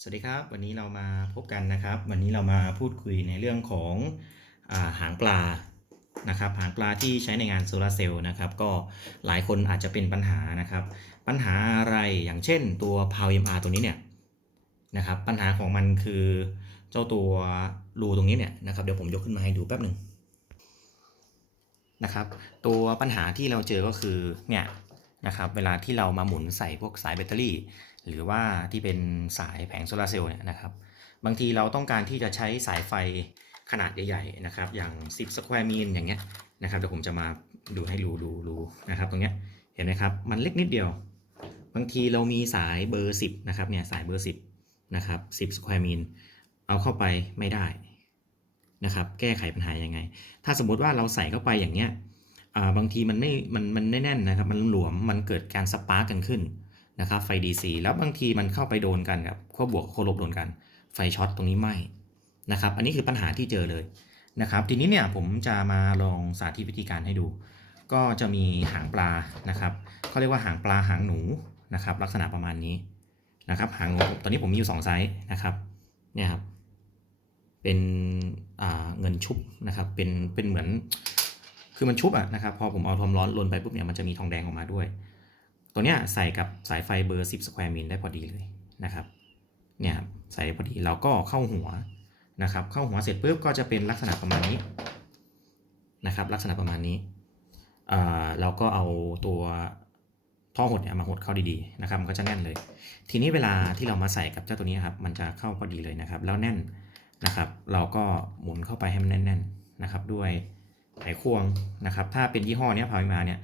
สวัสดีครับ วันนี้เรามาพบกันนะครับ วันนี้เรามาพูดคุยในเรื่องของอาหางปลานะครับ หางปลาที่ใช้ในงานโซลาร์เซลล์นะครับ ก็หลายคนอาจจะเป็นปัญหานะครับ ปัญหาอะไรอย่างเช่นตัว Power MR ตัวนี้เนี่ยนะครับ ปัญหาของมันคือเจ้าตัวรูตรงนี้เนี่ยนะครับ เดี๋ยวผมยกขึ้นมาให้ดูแป๊บหนึ่งนะครับ ตัวปัญหาที่เราเจอก็คือเนี่ยนะครับ เวลาที่เรามาหมุนใส่พวกสายแบตเตอรี่ หรือว่าที่เป็นสายแผงโซลาร์เซลล์เนี่ยนะครับ บางทีเราต้องการที่จะใช้สายไฟขนาดใหญ่ๆนะครับ อย่าง 10สแควร์มีลอย่างเงี้ยนะครับเดี๋ยวผมจะมาดูให้ดูดูดูนะครับตรงเนี้ยเห็นไหมครับ มันเล็กนิดเดียว บางทีเรามีสายเบอร์ 10นะครับเนี่ยสายเบอร์ 10นะครับ10สแควร์มีลเอาเข้าไปไม่ได้นะครับแก้ไขปัญหายังไง ถ้าสมมุติว่าเราใส่เข้าไปอย่างเงี้ยอ่าบางทีมันไม่มันมันไม่แน่นนะครับ มันหลวมมันเกิดการสปาร์กกันขึ้น นะครับไฟ DC แล้วบางทีมันเข้าไปโดนกันกับขั้วบวกขั้วลบโดนกัน ไฟช็อตตรงนี้ไหมนะครับ อันนี้คือปัญหาที่เจอเลยนะครับ ทีนี้เนี่ยผมจะมาลองสาธิตวิธีการให้ดู ก็จะมีหางปลานะครับเขาเรียกว่าหางปลาหางหนูนะครับ ลักษณะประมาณนี้นะครับ หางหนูตอนนี้ผมมีอยู่2ไซส์นะครับเนี่ยครับเป็นเงินชุบนะครับเป็นเป็นเหมือนคือมันชุบอะนะครับ พอผมเอาความร้อนลนไปปุ๊บเนี่ยมันจะมีทองแดงออกมาด้วย ตัวเนี้ยใส่กับสายไฟเบอร์ 10สแควร์มิลได้พอดีเลยนะครับเนี่ยใส่พอดีเราก็เข้าหัวนะครับ เข้าหัวเสร็จปุ๊บก็จะเป็นลักษณะประมาณนี้นะครับ ลักษณะประมาณนี้อ่าเราก็เอาตัวท่อหดเนี่ยมาหดเข้าดีๆนะครับมันก็จะแน่นเลย ทีนี้เวลาที่เรามาใส่กับเจ้าตัวนี้ครับมันจะเข้าพอดีเลยนะครับ แล้วแน่นนะครับ เราก็หมุนเข้าไปให้มันแน่น ๆนะครับ ด้วยไขควงนะครับ ถ้าเป็นยี่ห้อเนี้ยพาวิมาเนี่ย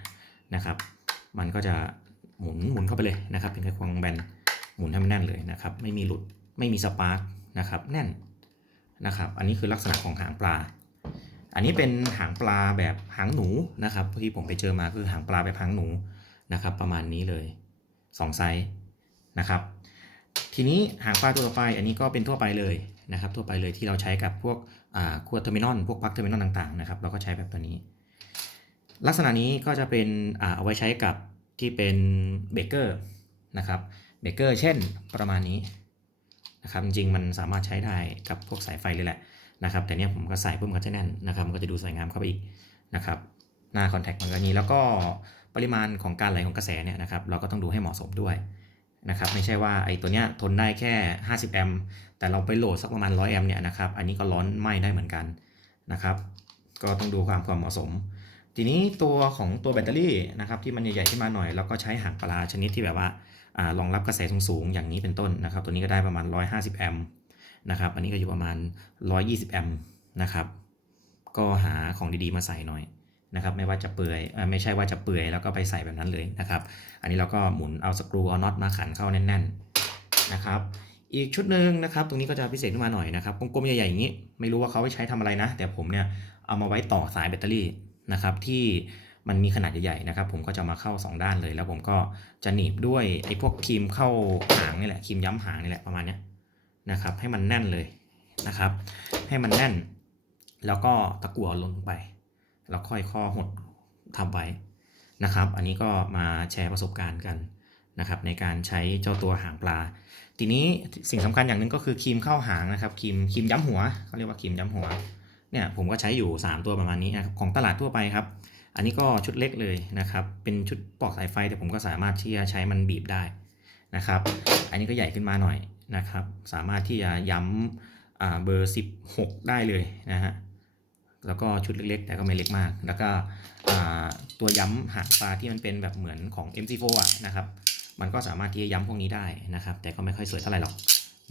นะครับ มันก็จะ หมุนหมุนเข้าไปเลยนะครับ เป็นไขควงแบนหมุนให้มันแน่นเลยนะครับ ไม่มีหลุดไม่มีสปาร์กนะครับ แน่นนะครับ อันนี้คือลักษณะของหางปลา อันนี้เป็นหางปลาแบบหางหนูนะครับที่ผมไปเจอมาคือหางปลาแบบหางหนูนะครับ ประมาณนี้เลย2ไซส์นะครับ ทีนี้หางปลาตัวต่อไป อันนี้ก็เป็นทั่วไปเลยนะครับ ทั่วไปเลยที่เราใช้กับพวกอ่าขวดเทอร์มินอลพวกปลั๊กเทอร์มินอลต่างๆนะครับ เราก็ใช้แบบตัวนี้ ลักษณะนี้ก็จะเป็นอเอาไว้ใช้กับ ที่เป็นเบเกอร์นะครับเบเกอร์เช่นประมาณนี้นะครับจริงมันสามารถใช้ได้กับพวกสายไฟเลยแหละนะครับแต่เนี้ยผมก็ใส่เพิ่มนก็จะแน่นนะครับมันก็จะดูสวยงามเข้าไปอีกนะครับหน้าคอนแทคมันก็นี้แล้วก็ปริมาณของการไหลของกระแสเนี่ยนะครับเราก็ต้องดูให้เหมาะสมด้วยนะครับไม่ใช่ว่าไอ้ตัวเนี้ยทนได้แค่ 50 แอมป์แต่เราไปโหลดสักประมาณ 100 แอมป์เนี่ยนะครับอันนี้ก็ร้อนไหม้ได้เหมือนกันนะครับก็ต้องดูความความเหมาะสม ทีนี้ตัวของตัวแบตเตอรี่นะครับที่มันใหญ่ๆขึ้นมาหน่อยเราก็ใช้หางปลาชนิดที่แบบว่ารองรับกระแสสูงๆอย่างนี้เป็นต้นนะครับ ตัวนี้ก็ได้ประมาณ 150 แอมป์นะครับ อันนี้ก็อยู่ประมาณ 120 แอมป์นะครับ ก็หาของดีๆมาใส่หน่อยนะครับไม่ว่าจะเปื่อยไม่ใช่ว่าจะเปื่อยแล้วก็ไปใส่แบบนั้นเลยนะครับ อันนี้เราก็หมุนเอาสกรูเอาน็อตมาขันเข้าแน่นๆนะครับ อีกชุดหนึ่งนะครับ ตรงนี้ก็จะพิเศษขึ้นมาหน่อยนะครับกลมๆใหญ่ๆอย่างนี้ ไม่รู้ว่าเขาไว้ใช้ทำอะไรนะ แต่ผมเนี่ยเอามาไว้ต่อสายแบตเตอรี่ นะครับที่มันมีขนาดใหญ่ๆนะครับ ผมก็จะมาเข้า 2 ด้านเลย แล้วผมก็จะหนีบด้วยไอ้พวกครีมเข้าหางนี่แหละครีมย้ำหางนี่แหละประมาณนี้นะครับ ให้มันแน่นเลยนะครับ ให้มันแน่น แล้วก็ตะกั่วลงไป แล้วค่อยข้อหดทำไว้นะครับ อันนี้ก็มาแชร์ประสบการณ์กันนะครับ ในการใช้เจ้าตัวหางปลา ทีนี้สิ่งสำคัญอย่างหนึ่งก็คือครีมเข้าหางนะครับครีมครีมย้ำหัวเขาเรียกว่าครีมย้ำหัว เนี่ยผมก็ใช้อยู่ 3 ตัวประมาณนี้นะครับของตลาดทั่วไปครับ อันนี้ก็ชุดเล็กเลยนะครับ เป็นชุดปลอกสายไฟแต่ผมก็สามารถที่จะใช้มันบีบได้นะครับ อันนี้ก็ใหญ่ขึ้นมาหน่อยนะครับ สามารถที่จะย้ำเบอร์ 16 ได้เลยนะฮะแล้วก็ชุดเล็กๆ แต่ก็ไม่เล็กมาก แล้วก็ตัวย้ำหางปลาที่มันเป็นแบบเหมือนของ MC4 อะนะครับ มันก็สามารถที่จะย้ำพวกนี้ได้นะครับ แต่ก็ไม่ค่อยสวยเท่าไหร่หรอก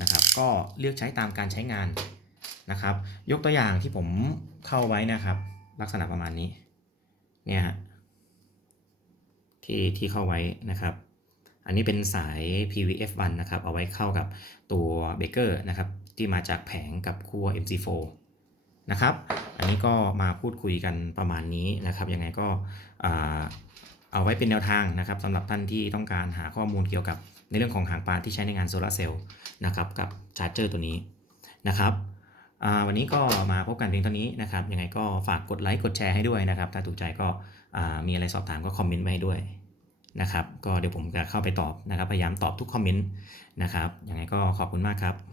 นะครับ ก็เลือกใช้ตามการใช้งาน นะครับ ยกตัวอย่างที่ผมเข้าไว้นะครับ ลักษณะประมาณนี้ เนี่ยฮะที่ที่เข้าไว้นะครับ อันนี้เป็นสาย PVF1 นะครับ เอาไว้เข้ากับตัวเบเกอร์นะครับ ที่มาจากแผงกับขั้ว MC4 นะครับ อันนี้ก็มาพูดคุยกันประมาณนี้นะครับ ยังไงก็เอาไว้เป็นแนวทางนะครับสำหรับท่านที่ต้องการหาข้อมูลเกี่ยวกับในเรื่องของหางปลาที่ใช้ในงานโซลาร์เซลล์นะครับกับชาร์จเจอร์ตัวนี้นะครับ วันนี้ก็มาพบกันเพียงเท่านี้นะครับยังไงก็ฝากกดไลค์กดแชร์ให้ด้วยนะครับ ถ้าถูกใจก็มีอะไรสอบถามก็คอมเมนต์ไว้ด้วยนะครับ ก็เดี๋ยวผมจะเข้าไปตอบนะครับ พยายามตอบทุกคอมเมนต์นะครับยังไงก็ขอบคุณมากครับ